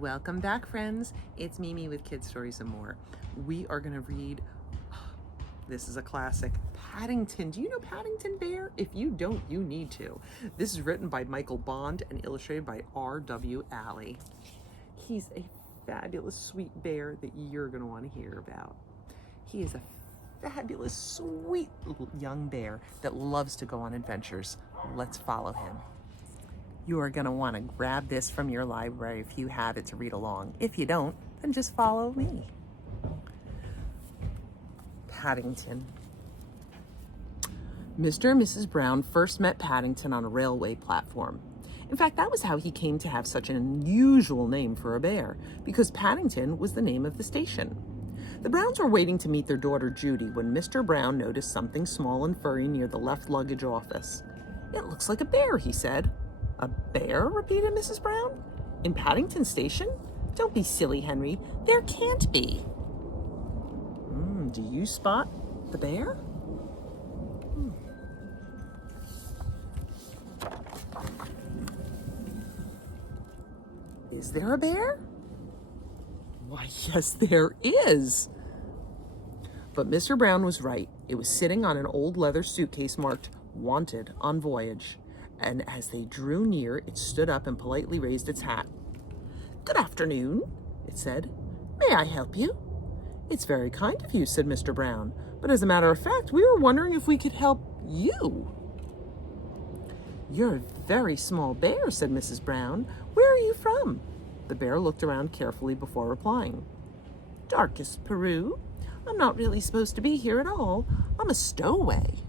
Welcome back, friends. It's Mimi with Kid Stories and More. We are going to read, this is a classic, Paddington. Do you know Paddington Bear? If you don't, you need to. This is written by Michael Bond and illustrated by R.W. Alley. He's a fabulous, sweet bear that you're going to want to hear about. He is a fabulous, sweet young bear that loves to go on adventures. Let's follow him. You are going to want to grab this from your library if you have it to read along. If you don't, then just follow me. Paddington. Mr. and Mrs. Brown first met Paddington on a railway platform. In fact, that was how he came to have such an unusual name for a bear, because Paddington was the name of the station. The Browns were waiting to meet their daughter Judy when Mr. Brown noticed something small and furry near the left luggage office. "It looks like a bear," he said. "A bear?" repeated Mrs. Brown. "In Paddington Station? Don't be silly, Henry. There can't be." Do you spot the bear? Is there a bear? Why, yes, there is. But Mr. Brown was right. It was sitting on an old leather suitcase marked "Wanted on Voyage." And as they drew near, it stood up and politely raised its hat. "Good afternoon," it said. "May I help you?" "It's very kind of you," said Mr. Brown. "But as a matter of fact, we were wondering if we could help you." "You're a very small bear," said Mrs. Brown. "Where are you from?" The bear looked around carefully before replying. "Darkest Peru. I'm not really supposed to be here at all. I'm a stowaway."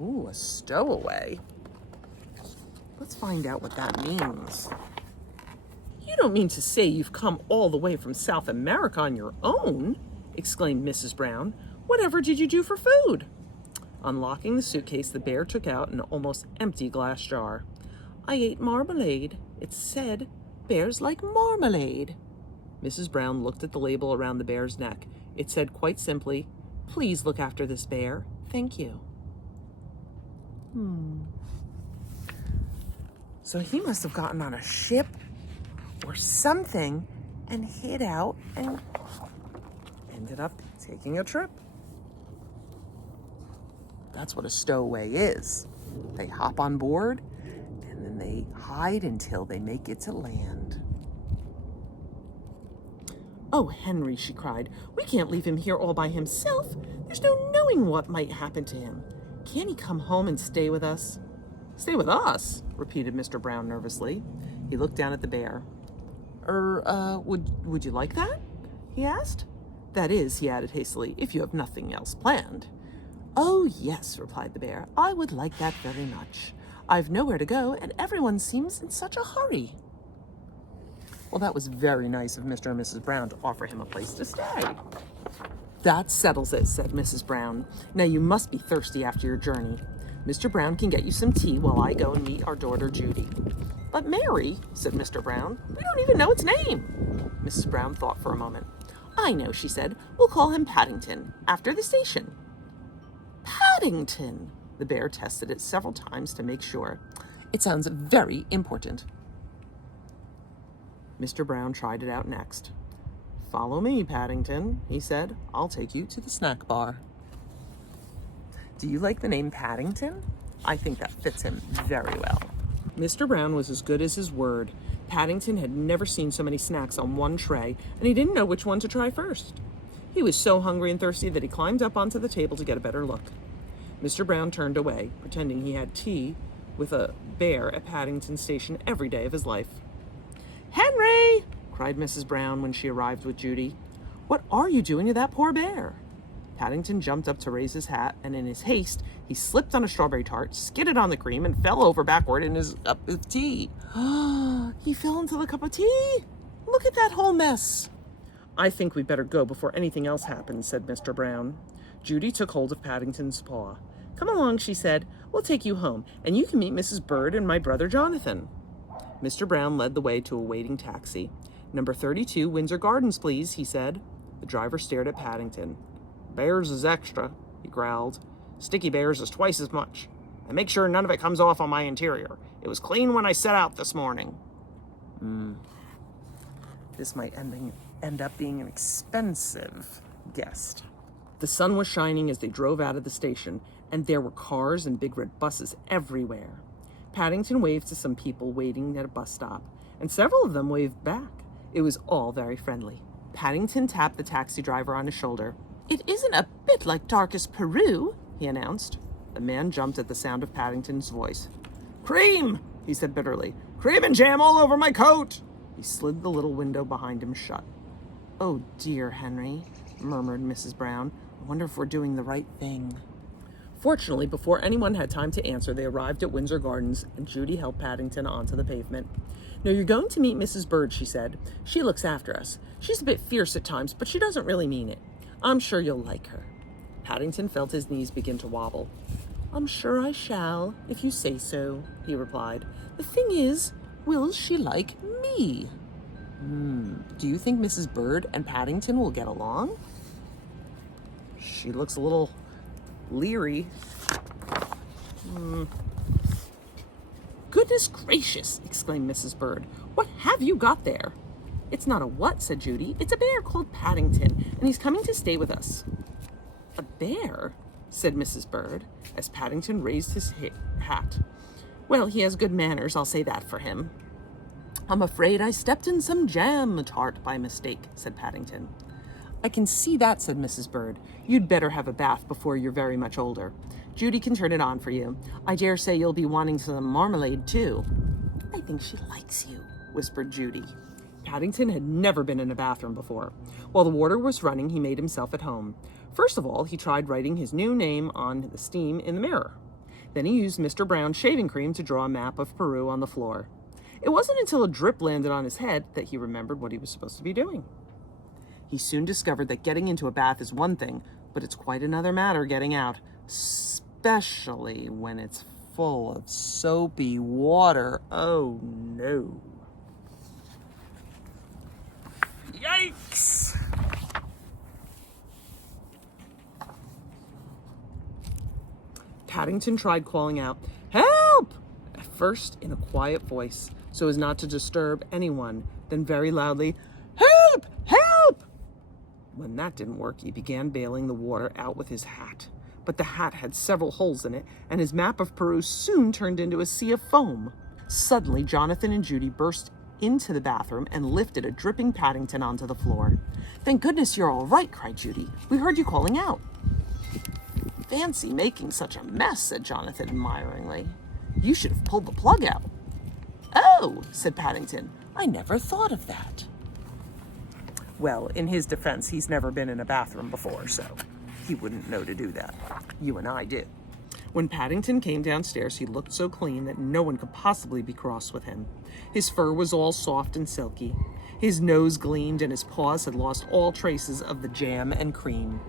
Ooh, a stowaway. Let's find out what that means. "You don't mean to say you've come all the way from South America on your own?" exclaimed Mrs. Brown. "Whatever did you do for food?" Unlocking the suitcase, the bear took out an almost empty glass jar. "I ate marmalade. It said, 'Bears like marmalade.'" Mrs. Brown looked at the label around the bear's neck. It said quite simply, "Please look after this bear. Thank you." So he must have gotten on a ship or something and hid out and ended up taking a trip. That's what a stowaway is. They hop on board and then they hide until they make it to land. "Oh, Henry," she cried, "we can't leave him here all by himself. There's no knowing what might happen to him. Can't he come home and stay with us?" "Stay with us?" repeated Mr. Brown nervously. He looked down at the bear. Would you like that?" he asked. "That is," he added hastily, "if you have nothing else planned." "Oh, yes," replied the bear. "I would like that very much. I've nowhere to go, and everyone seems in such a hurry." Well, that was very nice of Mr. and Mrs. Brown to offer him a place to stay. "That settles it," said Mrs. Brown. "Now you must be thirsty after your journey. Mr. Brown can get you some tea while I go and meet our daughter Judy." "But Mary," said Mr. Brown, "we don't even know its name." Mrs. Brown thought for a moment. "I know," she said. "We'll call him Paddington, after the station." "Paddington!" The bear tested it several times to make sure. "It sounds very important." Mr. Brown tried it out next. "Follow me, Paddington," he said. "I'll take you to the snack bar." Do you like the name Paddington? I think that fits him very well. Mr. Brown was as good as his word. Paddington had never seen so many snacks on one tray, and he didn't know which one to try first. He was so hungry and thirsty that he climbed up onto the table to get a better look. Mr. Brown turned away, pretending he had tea with a bear at Paddington Station every day of his life. "Henry!" cried Mrs. Brown when she arrived with Judy. "What are you doing to that poor bear?" Paddington jumped up to raise his hat, and in his haste, he slipped on a strawberry tart, skidded on the cream, and fell over backward in his cup of tea. He fell into the cup of tea? Look at that whole mess. "I think we'd better go before anything else happens," said Mr. Brown. Judy took hold of Paddington's paw. "Come along," she said. "We'll take you home, and you can meet Mrs. Bird and my brother Jonathan." Mr. Brown led the way to a waiting taxi. "Number 32, Windsor Gardens, please," he said. The driver stared at Paddington. "Bears is extra," he growled. "Sticky bears is twice as much. And make sure none of it comes off on my interior. It was clean when I set out this morning." This might end up being an expensive guest. The sun was shining as they drove out of the station, and there were cars and big red buses everywhere. Paddington waved to some people waiting at a bus stop, and several of them waved back. It was all very friendly. Paddington tapped the taxi driver on his shoulder. "It isn't a bit like darkest Peru," he announced. The man jumped at the sound of Paddington's voice. "Cream!" he said bitterly. "Cream and jam all over my coat!" He slid the little window behind him shut. "Oh dear, Henry," murmured Mrs. Brown. "I wonder if we're doing the right thing." Fortunately, before anyone had time to answer, they arrived at Windsor Gardens, and Judy helped Paddington onto the pavement. "Now you're going to meet Mrs. Bird," she said. "She looks after us. She's a bit fierce at times, but she doesn't really mean it. I'm sure you'll like her." Paddington felt his knees begin to wobble. "I'm sure I shall, if you say so," he replied. "The thing is, will she like me?" Do you think Mrs. Bird and Paddington will get along?" "She looks a little leery." "Goodness gracious!" exclaimed Mrs. Bird. "What have you got there?" "It's not a what," said Judy. "It's a bear called Paddington, and he's coming to stay with us." "A bear?" said Mrs. Bird, as Paddington raised his hat. "Well, he has good manners, I'll say that for him." "I'm afraid I stepped in some jam tart by mistake," said Paddington. "I can see that," said Mrs. Bird. "You'd better have a bath before you're very much older. Judy can turn it on for you. I dare say you'll be wanting some marmalade, too." "I think she likes you," whispered Judy. Paddington had never been in a bathroom before. While the water was running, he made himself at home. First of all, he tried writing his new name on the steam in the mirror. Then he used Mr. Brown's shaving cream to draw a map of Peru on the floor. It wasn't until a drip landed on his head that he remembered what he was supposed to be doing. He soon discovered that getting into a bath is one thing, but it's quite another matter getting out, especially when it's full of soapy water. Oh no. Yikes! Paddington tried calling out, "Help!" at first in a quiet voice, so as not to disturb anyone, then very loudly, "Help! Help!" When that didn't work, he began bailing the water out with his hat. But the hat had several holes in it, and his map of Peru soon turned into a sea of foam. Suddenly, Jonathan and Judy burst into the bathroom and lifted a dripping Paddington onto the floor. "Thank goodness you're all right," cried Judy. "We heard you calling out." "Fancy making such a mess," said Jonathan admiringly. "You should have pulled the plug out." "Oh," said Paddington, "I never thought of that." Well, in his defense, he's never been in a bathroom before, so he wouldn't know to do that. You and I did. When Paddington came downstairs, he looked so clean that no one could possibly be cross with him. His fur was all soft and silky. His nose gleamed, and his paws had lost all traces of the jam and cream.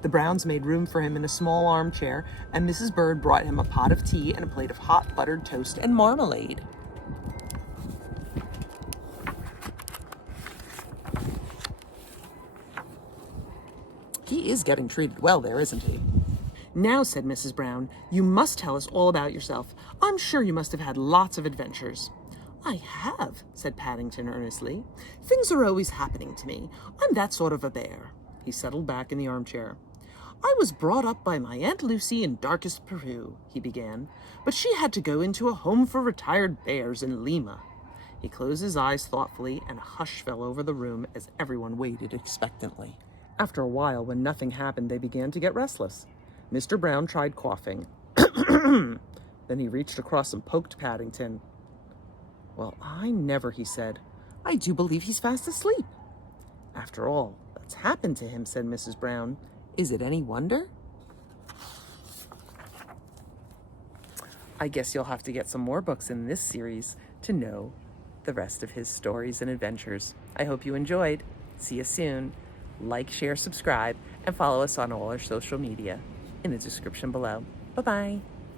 The Browns made room for him in a small armchair, and Mrs. Bird brought him a pot of tea and a plate of hot buttered toast and marmalade. He is getting treated well there, isn't he? "Now," said Mrs. Brown, "you must tell us all about yourself. I'm sure you must have had lots of adventures." "I have," said Paddington earnestly. "Things are always happening to me. I'm that sort of a bear." He settled back in the armchair. "I was brought up by my Aunt Lucy in darkest Peru," he began, "but she had to go into a home for retired bears in Lima." He closed his eyes thoughtfully, and a hush fell over the room as everyone waited expectantly. After a while, when nothing happened, they began to get restless. Mr. Brown tried coughing. Then he reached across and poked Paddington. "Well, I never," he said. "I do believe he's fast asleep." "After all that's happened to him," said Mrs. Brown. "Is it any wonder?" I guess you'll have to get some more books in this series to know the rest of his stories and adventures. I hope you enjoyed. See you soon. Like, share, subscribe, and follow us on all our social media in the description below. Bye-bye.